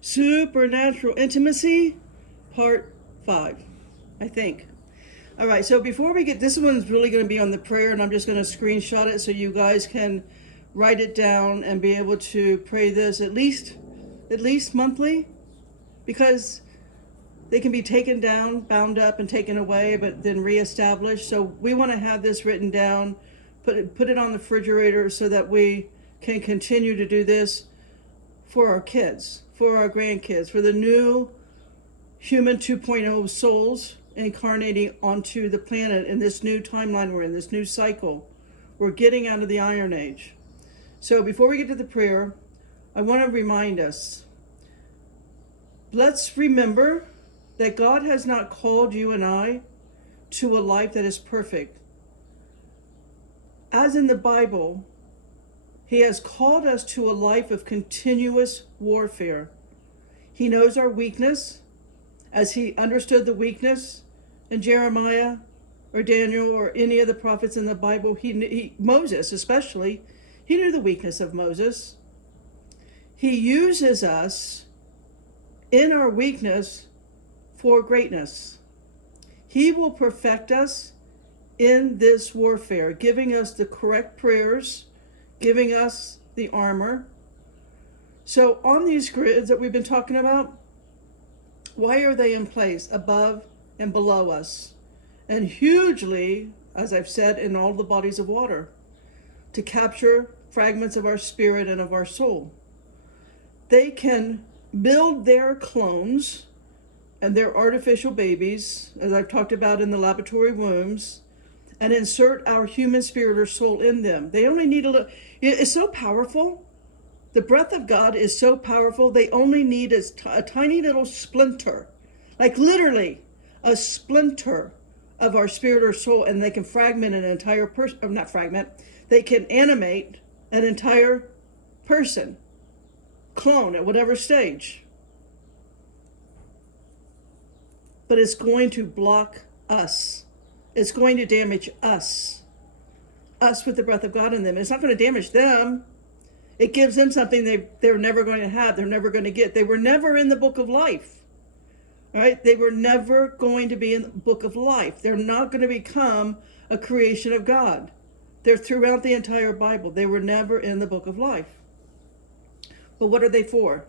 Supernatural Intimacy, Part 5, I think. All right, so before we get, this one's really going to be on the prayer, and I'm just going to screenshot it so you guys can write it down and be able to pray this at least monthly, because they can be taken down, bound up, and taken away, but then reestablished. So we want to have this written down, put it on the refrigerator so that we can continue to do this for our kids, for our grandkids, for the new human 2.0 souls incarnating onto the planet in this new timeline we're in, this new cycle. We're getting out of the Iron Age. So before we get to the prayer, I want to remind us, let's remember that God has not called you and I to a life that is perfect. As in the Bible, He has called us to a life of continuous warfare. He knows our weakness, as He understood the weakness in Jeremiah or Daniel or any of the prophets in the Bible. Moses especially, he knew the weakness of Moses. He uses us in our weakness for greatness. He will perfect us in this warfare, giving us the correct prayers, giving us the armor. So on these grids that we've been talking about, why are they in place above and below us? And hugely, as I've said, in all the bodies of water, to capture fragments of our spirit and of our soul. They can build their clones and their artificial babies, as I've talked about in the laboratory wombs, and insert our human spirit or soul in them. They only need a little. It's so powerful. The breath of God is so powerful. They only need a tiny little splinter, like literally a splinter of our spirit or soul, and they can fragment an entire person, or not fragment, they can animate an entire person, clone at whatever stage. But it's going to block us. It's going to damage us with the breath of God in them. It's not going to damage them. It gives them something they're never going to have, they're never going to get. They were never in the book of life. All right? They were never going to be in the book of life. They're not going to become a creation of God. They're throughout the entire Bible. They were never in the book of life. But what are they for?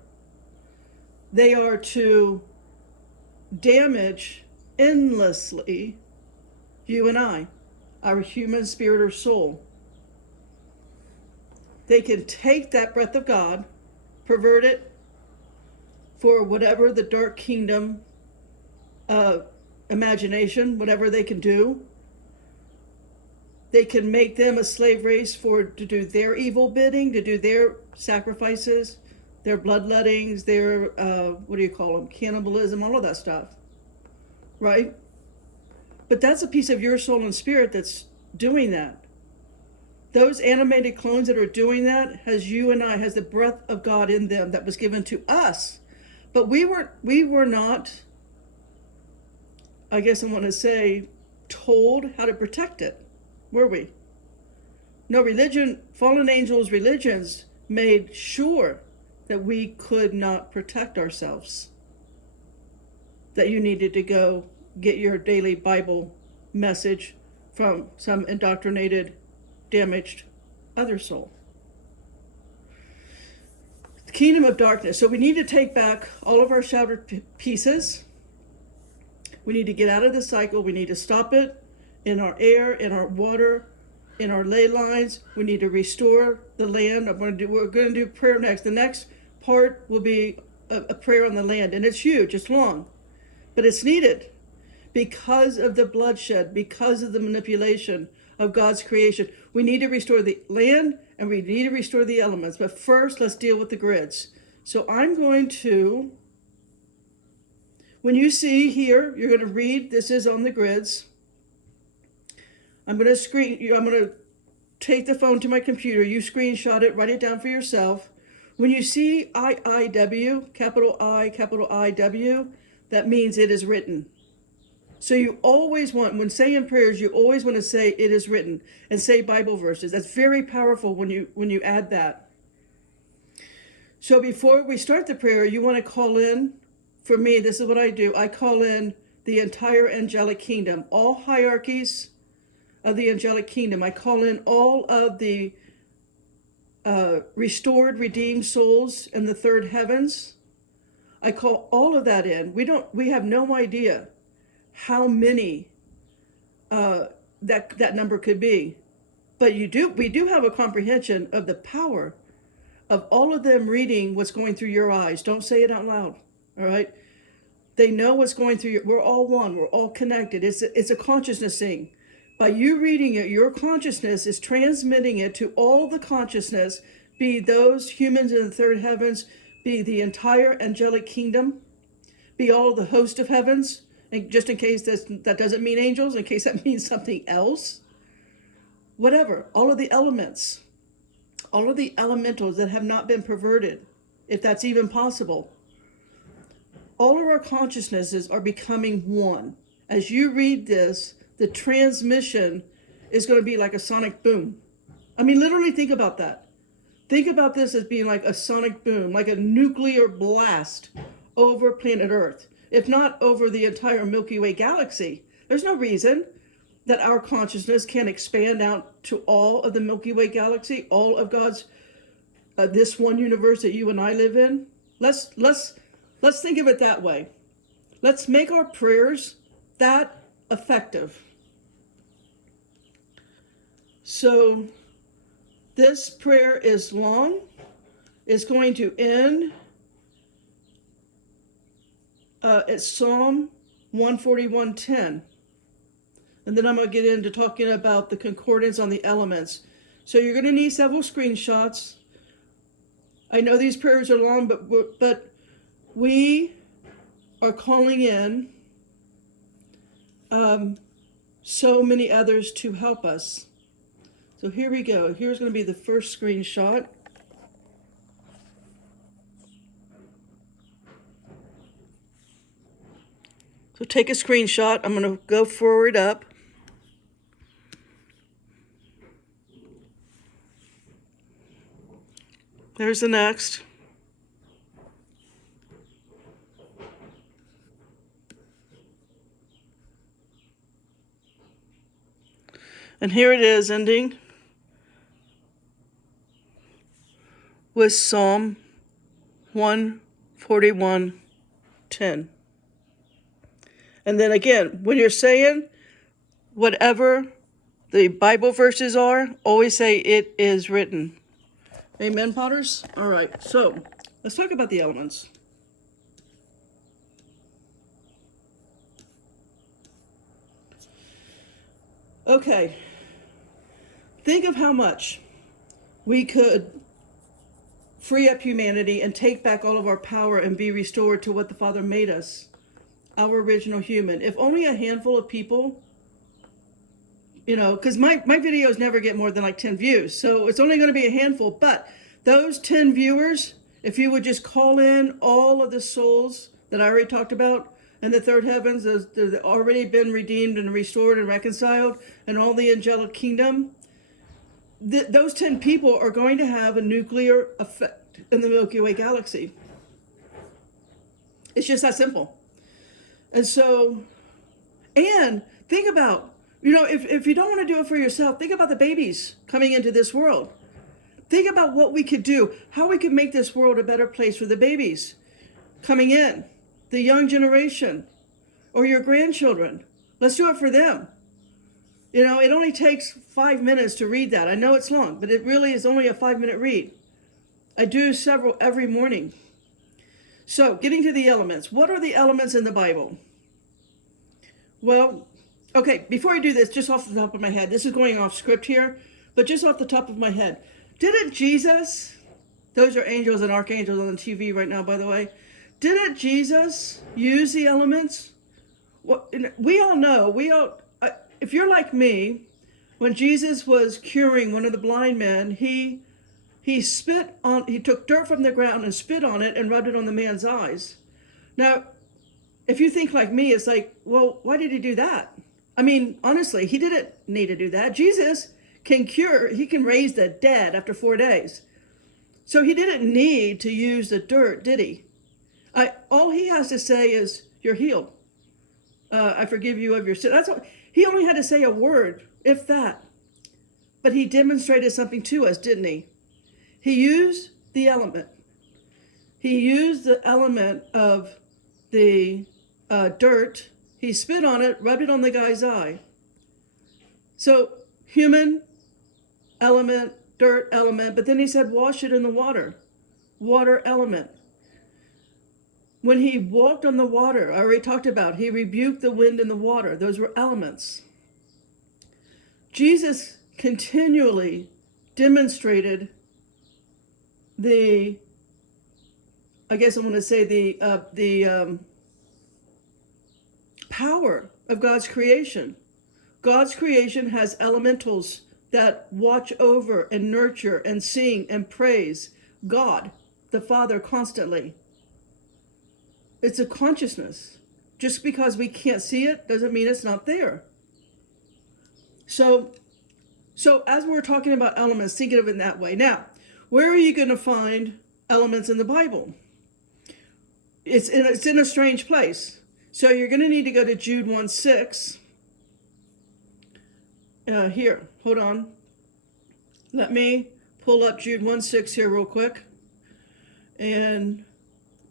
They are to damage endlessly you and I, our human spirit or soul. They can take that breath of God, pervert it for whatever the dark kingdom imagination, whatever they can do. They can make them a slave race to do their evil bidding, to do their sacrifices, their bloodlettings, their, cannibalism, all of that stuff, right? But that's a piece of your soul and spirit that's doing that. Those animated clones that are doing that has you and I, has the breath of God in them that was given to us. But we were not, I guess I want to say, told how to protect it, were we? No, fallen angels' religions made sure that we could not protect ourselves. That you needed to go get your daily Bible message from some indoctrinated, damaged other soul. The kingdom of darkness. So we need to take back all of our shattered pieces. We need to get out of the cycle. We need to stop it in our air, in our water, in our ley lines. We need to restore the land. We're going to do prayer next. The next part will be a prayer on the land, and it's huge, it's long, but it's needed because of the bloodshed, because of the manipulation of God's creation. We need to restore the land and we need to restore the elements. But first, let's deal with the grids. So I'm going to, when you see here, you're going to read, this is on the grids. I'm going to take the phone to my computer. You screenshot it, write it down for yourself. When you see IIW, capital I, that means it is written. So you always want, when saying prayers, you always want to say it is written and say Bible verses. That's very powerful when you add that. So before we start the prayer, you want to call in. For me, this is what I do. I call in the entire angelic kingdom, all hierarchies of the angelic kingdom. I call in all of the restored, redeemed souls in the third heavens. I call all of that in. We have no idea how many that number could be, but we do have a comprehension of the power of all of them reading what's going through your eyes. Don't say it out loud. All right. They know what's going through we're all one. We're all connected. It's a consciousness thing. By you reading it, your consciousness is transmitting it to all the consciousness, be those humans in the third heavens, be the entire angelic kingdom, be all the host of heavens, and just in case that doesn't mean angels, in case that means something else, whatever, all of the elements, all of the elementals that have not been perverted, if that's even possible. All of our consciousnesses are becoming one. As you read this, the transmission is going to be like a sonic boom. I mean, literally think about that. Think about this as being like a sonic boom, like a nuclear blast over planet Earth, if not over the entire Milky Way galaxy. There's no reason that our consciousness can expand out to all of the Milky Way galaxy, all of God's, this one universe that you and I live in. Let's think of it that way. Let's make our prayers that effective. So this prayer is long. It's going to end at Psalm 141:10. And then I'm going to get into talking about the concordance on the elements. So you're going to need several screenshots. I know these prayers are long, but we are calling in so many others to help us. So here we go. Here's going to be the first screenshot. So take a screenshot. I'm going to go forward up. There's the next. And here it is, ending with Psalm 141:10. And then again, when you're saying whatever the Bible verses are, always say it is written. Amen, Potters? All right, so let's talk about the elements. Okay, think of how much we could free up humanity and take back all of our power and be restored to what the Father made us, our original human. If only a handful of people, because my videos never get more than like 10 views, so it's only going to be a handful, but those 10 viewers, if you would just call in all of the souls that I already talked about, and the third heavens, they've already been redeemed and restored and reconciled, and all the angelic kingdom, those 10 people are going to have a nuclear effect in the Milky Way galaxy. It's just that simple. And so, and think about, if you don't want to do it for yourself, think about the babies coming into this world. Think about what we could do, how we could make this world a better place for the babies coming in, the young generation, or your grandchildren. Let's do it for them. It only takes 5 minutes to read that. I know it's long, but it really is only a 5-minute read. I do several every morning. So, getting to the elements. What are the elements in the Bible? Well, okay, before I do this, just off the top of my head, this is going off script here, but just off the top of my head, didn't Jesus, those are angels and archangels on the TV right now, by the way, didn't Jesus use the elements? Well, we all know, if you're like me, when Jesus was curing one of the blind men, he took dirt from the ground and spit on it and rubbed it on the man's eyes. Now, if you think like me, it's like, well, why did he do that? I mean, honestly, he didn't need to do that. Jesus can cure, he can raise the dead after 4 days. So he didn't need to use the dirt, did he? All he has to say is, "You're healed. I forgive you of your sin." That's all. He only had to say a word, if that. But he demonstrated something to us, didn't he? He used the element. He used the element of the dirt. He spit on it, rubbed it on the guy's eye. So human element, dirt element, but then he said, wash it in the water. Water element. When he walked on the water, I already talked about, he rebuked the wind and the water. Those were elements. Jesus continually demonstrated the, I guess I want to say the power of God's creation. God's creation has elementals that watch over and nurture and sing and praise God, the Father, constantly. It's a consciousness. Just because we can't see it doesn't mean it's not there. So as we're talking about elements, think of it in that way. Now, where are you going to find elements in the Bible? It's in a strange place. So you're going to need to go to Jude 1:6. Here, hold on. Let me pull up Jude 1:6 here real quick and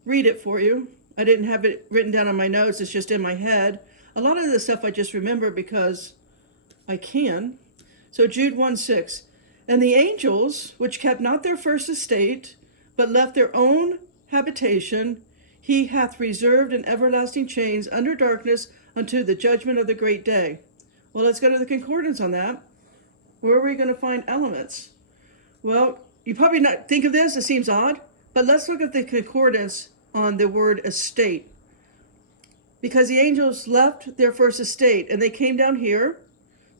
read it for you. I didn't have it written down on my notes. It's just in my head. A lot of this stuff I just remember because I can. So Jude 1:6. And the angels, which kept not their first estate, but left their own habitation, he hath reserved in everlasting chains under darkness unto the judgment of the great day. Well, let's go to the concordance on that. Where are we going to find elements? Well, you probably not think of this. It seems odd. But let's look at the concordance on the word estate. Because the angels left their first estate and they came down here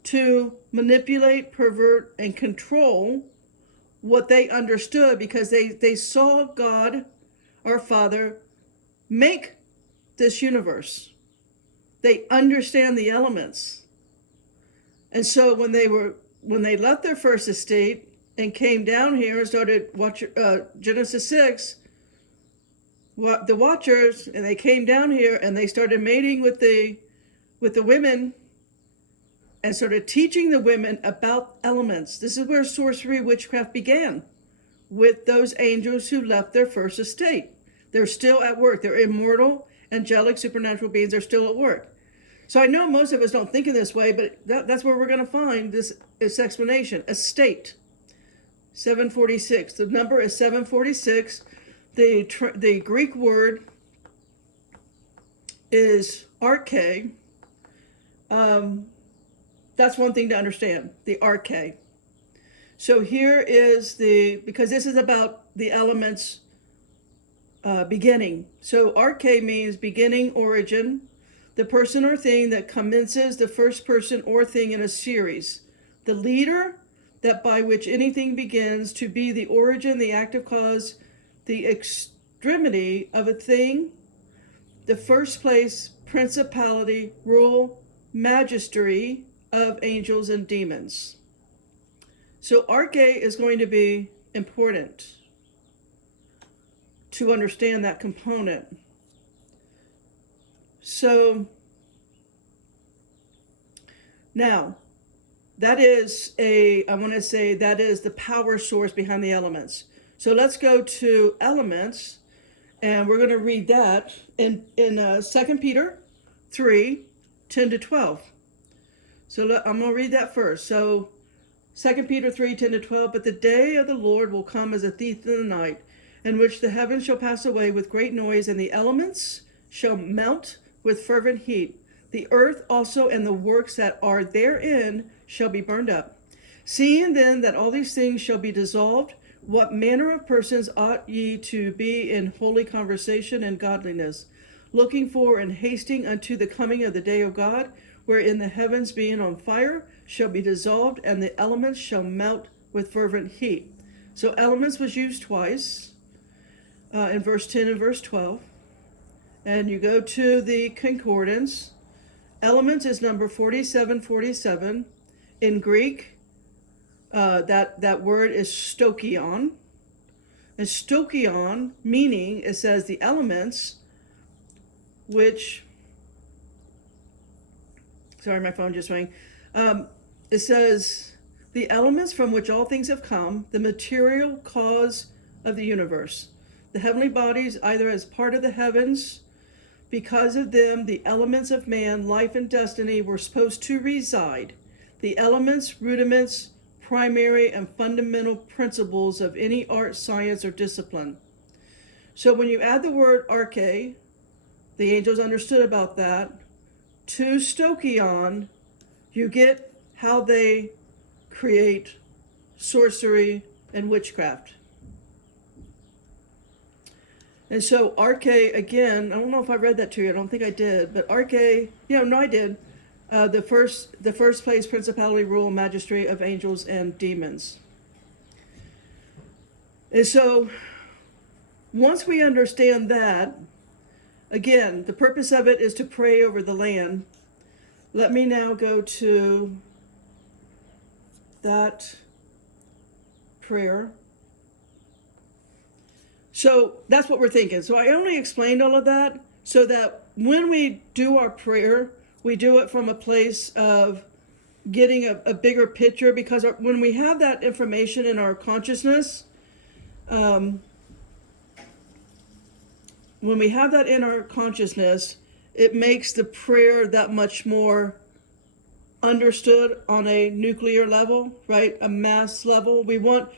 to manipulate, pervert, and control what they understood, because they saw God, our Father, make this universe. They understand the elements. And so when they left their first estate and came down here and started Genesis 6, the watchers, and they came down here and they started mating with the women and started teaching the women about elements. This is where sorcery, witchcraft began, with those angels who left their first estate. They're still at work. They're immortal, angelic, supernatural beings. They're still at work. So I know most of us don't think in this way, but that's where we're going to find this explanation. Estate, 746. The number is 746. The Greek word is arche. That's one thing to understand, the arche. So here is because this is about the elements beginning. So arche means beginning, origin. The person or thing that commences the first person or thing in a series. The leader that by which anything begins, to be the origin, the active cause, the extremity of a thing, the first place, principality, rule, magistery of angels and demons. So arche is going to be important to understand that component. So now that is the power source behind the elements. So let's go to elements, and we're going to read that in 2 Peter 3, 10 to 12. So I'm going to read that first. So 2 Peter 3, 10 to 12, but the day of the Lord will come as a thief in the night, in which the heavens shall pass away with great noise, and the elements shall melt with fervent heat. The earth also and the works that are therein shall be burned up. Seeing then that all these things shall be dissolved, what manner of persons ought ye to be in holy conversation and godliness, looking for and hasting unto the coming of the day of God, wherein the heavens being on fire shall be dissolved, and the elements shall melt with fervent heat. So elements was used twice, in verse 10 and verse 12. And you go to the concordance. Elements is number 4747. In Greek, that word is stoichion. And stoicheion, meaning, it says the elements, which, sorry, my phone just rang. It says the elements from which all things have come, the material cause of the universe. The heavenly bodies, either as part of the heavens, because of them, the elements of man, life, and destiny were supposed to reside. The elements, rudiments, primary, and fundamental principles of any art, science, or discipline. So when you add the word arche, the angels understood about that, to stoicheion, you get how they create sorcery and witchcraft. And so arche, again, I don't know if I read that to you. I don't think I did. But arche, I did. The first place principality, rule, magistrate of angels and demons. And so once we understand that, again, the purpose of it is to pray over the land. Let me now go to that prayer. So that's what we're thinking. So I only explained all of that so that when we do our prayer, we do it from a place of getting a bigger picture, because when we have that information in our consciousness, it makes the prayer that much more understood on a nuclear level, right? A mass level. We want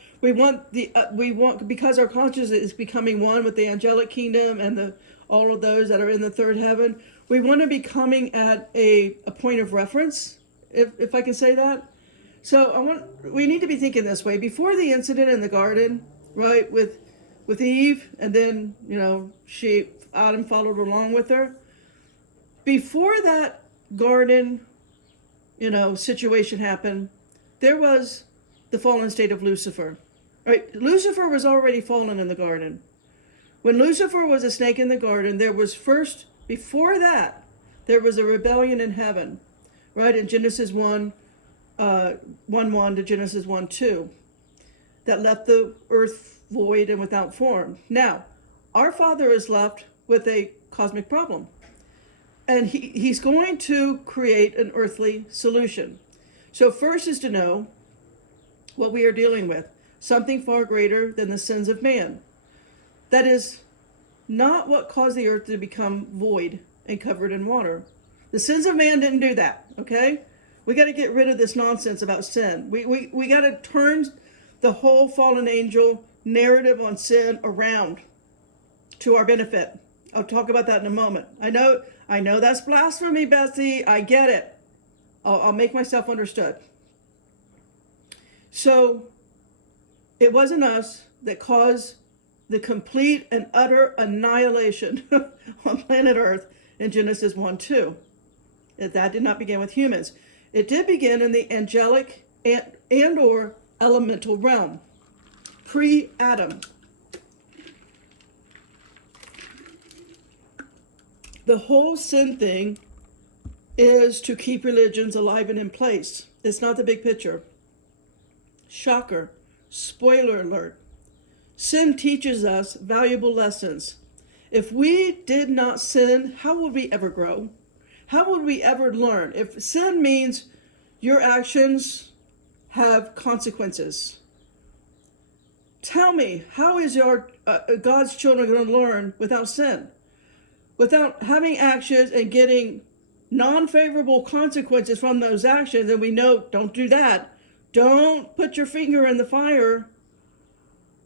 because our consciousness is becoming one with the angelic kingdom and all of those that are in the third heaven. We want to be coming at a point of reference, if I can say that. So we need to be thinking this way. Before the incident in the garden, right, with Eve, and then Adam followed along with her. Before that garden, situation happened, there was the fallen state of Lucifer. Right? Lucifer was already fallen in the garden. When Lucifer was a snake in the garden, before that, there was a rebellion in heaven, right? In Genesis 1:1 to Genesis 1:2, that left the earth void and without form. Now, our Father is left with a cosmic problem. And he's going to create an earthly solution. So first is to know what we are dealing with. Something far greater than the sins of man. That is not what caused the earth to become void and covered in water. The sins of man didn't do that, okay? We got to get rid of this nonsense about sin. We got to turn the whole fallen angel narrative on sin around to our benefit. I'll talk about that in a moment. I know that's blasphemy, Bessie. I get it. I'll make myself understood. So it wasn't us that caused the complete and utter annihilation on planet Earth in Genesis 1:2. That did not begin with humans. It did begin in the angelic and or elemental realm, pre-Adam. The whole sin thing is to keep religions alive and in place. It's not the big picture. Shocker. Spoiler alert. Sin teaches us valuable lessons. If we did not sin, how would we ever grow? How would we ever learn? If sin means your actions have consequences, tell me, how is God's children going to learn without sin? Without having actions and getting non-favorable consequences from those actions, and we know, don't do that. Don't put your finger in the fire.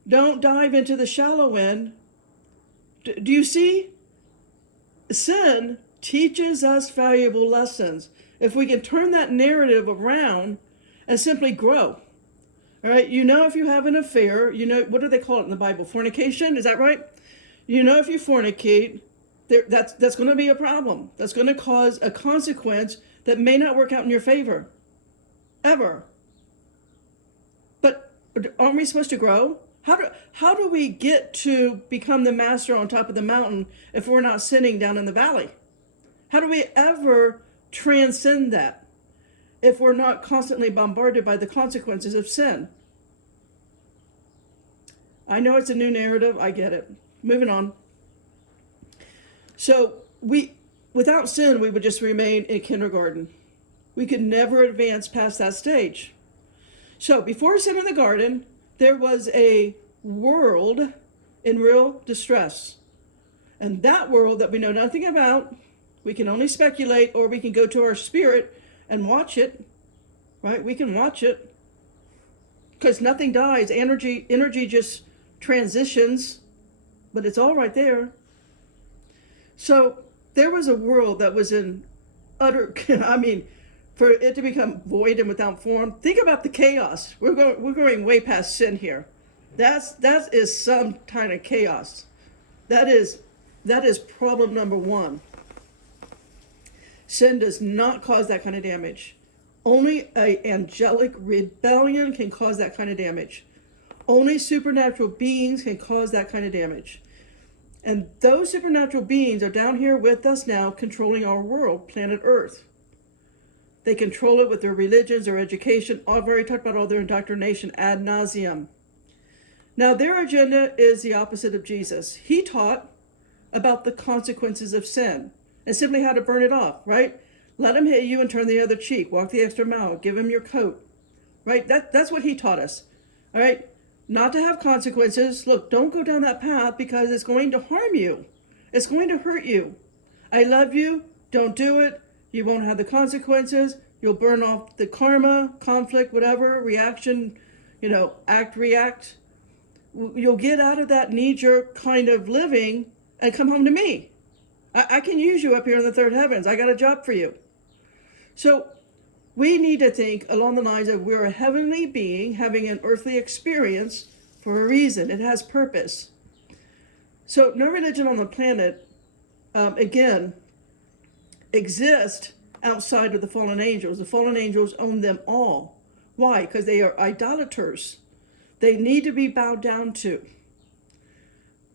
Don't dive into the shallow end. Do you see? Sin teaches us valuable lessons. If we can turn that narrative around and simply grow. All right, if you have an affair, what do they call it in the Bible? Fornication, is that right? If you fornicate, that's going to be a problem. That's going to cause a consequence that may not work out in your favor, ever. But aren't we supposed to grow? How do we get to become the master on top of the mountain if we're not sinning down in the valley? How do we ever transcend that if we're not constantly bombarded by the consequences of sin? I know it's a new narrative. I get it. Moving on. So without sin, we would just remain in kindergarten. We could never advance past that stage. So before sin in the garden, there was a world in real distress. And that world that we know nothing about, we can only speculate, or we can go to our spirit and watch it, right? We can watch it because nothing dies. Energy just transitions, but it's all right there. So there was a world that was in utter, I mean, for it to become void and without form. Think about the chaos. We're going way past sin here. That is some kind of chaos. That is problem number one. Sin does not cause that kind of damage. Only an angelic rebellion can cause that kind of damage. Only supernatural beings can cause that kind of damage. And those supernatural beings are down here with us now, controlling our world, planet Earth. They control it with their religions, their education. I've already talked about all their indoctrination ad nauseum. Now, their agenda is the opposite of Jesus. He taught about the consequences of sin and simply how to burn it off, right? Let him hit you and turn the other cheek. Walk the extra mile. Give him your coat, right? That's what he taught us, all right? Not to have consequences. Look, don't go down that path because it's going to harm you. It's going to hurt you. I love you. Don't do it. You won't have the consequences. You'll burn off the karma, conflict, whatever, reaction, act, react. You'll get out of that knee-jerk kind of living and come home to me. I can use you up here in the third heavens. I got a job for you. So we need to think along the lines of we're a heavenly being having an earthly experience for a reason. It has purpose. So no religion on the planet, again, exist outside of the fallen angels. The fallen angels own them all. Why? Because they are idolaters. They need to be bowed down to.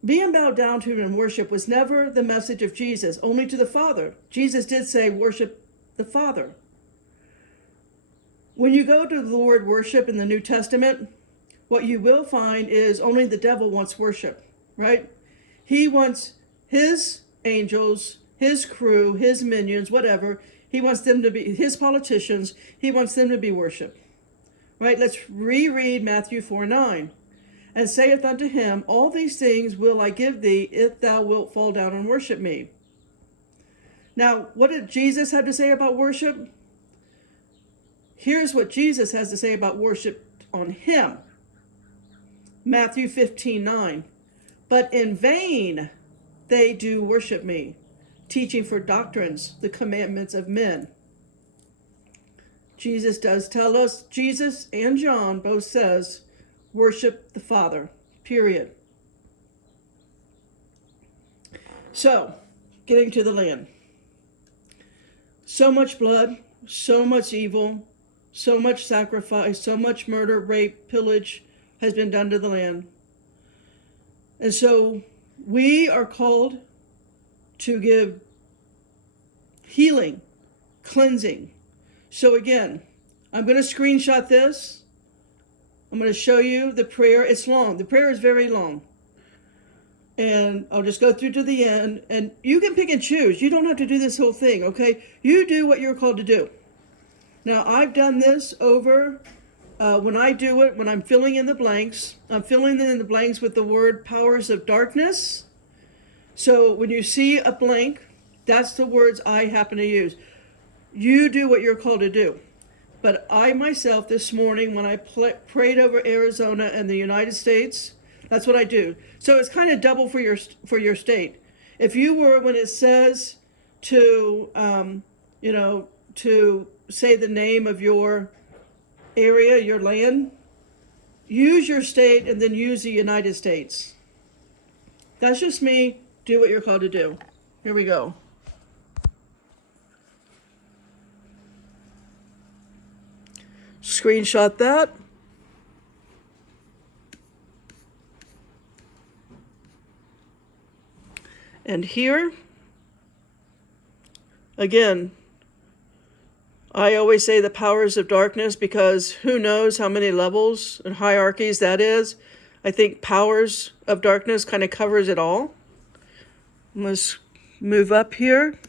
Being bowed down to and worship was never the message of Jesus, only to the Father. Jesus did say, worship the Father. When you go to the word worship in the New Testament, what you will find is only the devil wants worship, right? He wants his angels, his crew, his minions, whatever. He wants them to be, his politicians, he wants them to be worshiped. Right? Let's reread Matthew 4:9. And saith unto him, all these things will I give thee, if thou wilt fall down and worship me. Now, what did Jesus have to say about worship? Here's what Jesus has to say about worship on him. Matthew 15:9. But in vain they do worship me, teaching for doctrines the commandments of men. Jesus does tell us, Jesus and John both says, worship the Father, period. So, getting to the land. So much blood, so much evil, so much sacrifice, so much murder, rape, pillage has been done to the land. And so we are called to give healing, cleansing. So again, I'm going to screenshot this. I'm going to show you the prayer. It's long. The prayer is very long. And I'll just go through to the end. And you can pick and choose. You don't have to do this whole thing, okay? You do what you're called to do. Now, I've done this over, when I do it, when I'm filling in the blanks, I'm filling in the blanks with the word powers of darkness. So when you see a blank, that's the words I happen to use. You do what you're called to do. But I myself this morning, when I prayed over Arizona and the United States, that's what I do. So it's kind of double for your state. If you were, when it says to, to say the name of your area, your land, use your state and then use the United States. That's just me. Do what you're called to do. Here we go. Screenshot that. And here, again, I always say the powers of darkness because who knows how many levels and hierarchies that is. I think Powers of Darkness kind of covers it all. Let's move up here.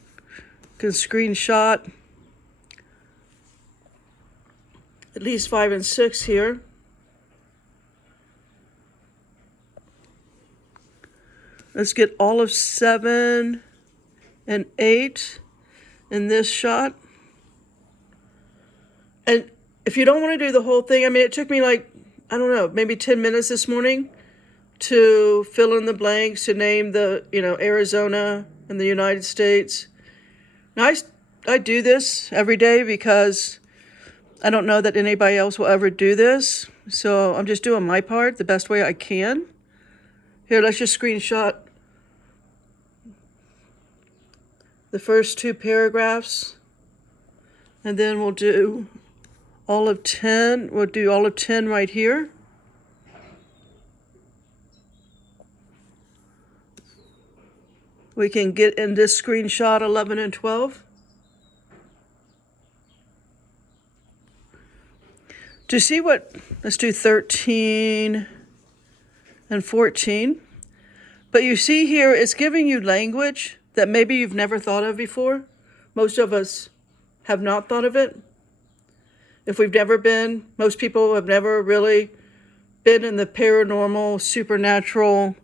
Can screenshot at least 5 and 6 here. Let's get all of 7 and 8 in this shot. And if you don't want to do the whole thing, I mean, it took me like, I don't know, maybe 10 minutes this morning to fill in the blanks, to name the, Arizona and the United States. Now, I do this every day because I don't know that anybody else will ever do this. So I'm just doing my part the best way I can. Here, let's just screenshot the first 2 paragraphs. And then we'll do all of 10. We'll do all of 10 right here. We can get in this screenshot 11 and 12. To see let's do 13 and 14. But you see here, it's giving you language that maybe you've never thought of before. Most of us have not thought of it. If we've never been, most people have never really been in the paranormal, supernatural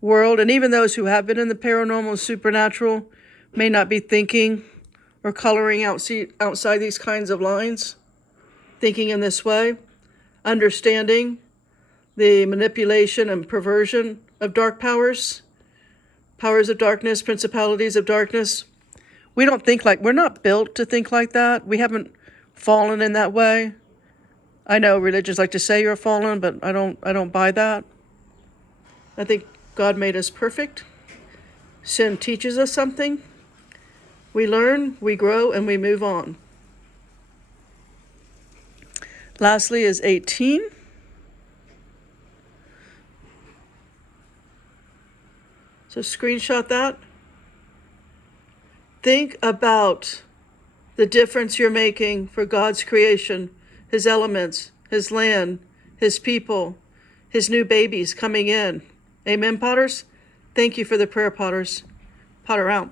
world. And even those who have been in the paranormal, supernatural may not be thinking or coloring outside these kinds of lines, thinking in this way, understanding the manipulation and perversion of dark powers, powers of darkness, principalities of darkness. We're not built to think like that. We haven't fallen in that way. I know religions like to say you're fallen, but I don't buy that. I think God made us perfect. Sin teaches us something. We learn, we grow, and we move on. Lastly is 18. So screenshot that. Think about the difference you're making for God's creation, His elements, His land, His people, His new babies coming in. Amen, Potters? Thank you for the prayer, Potters. Potter out.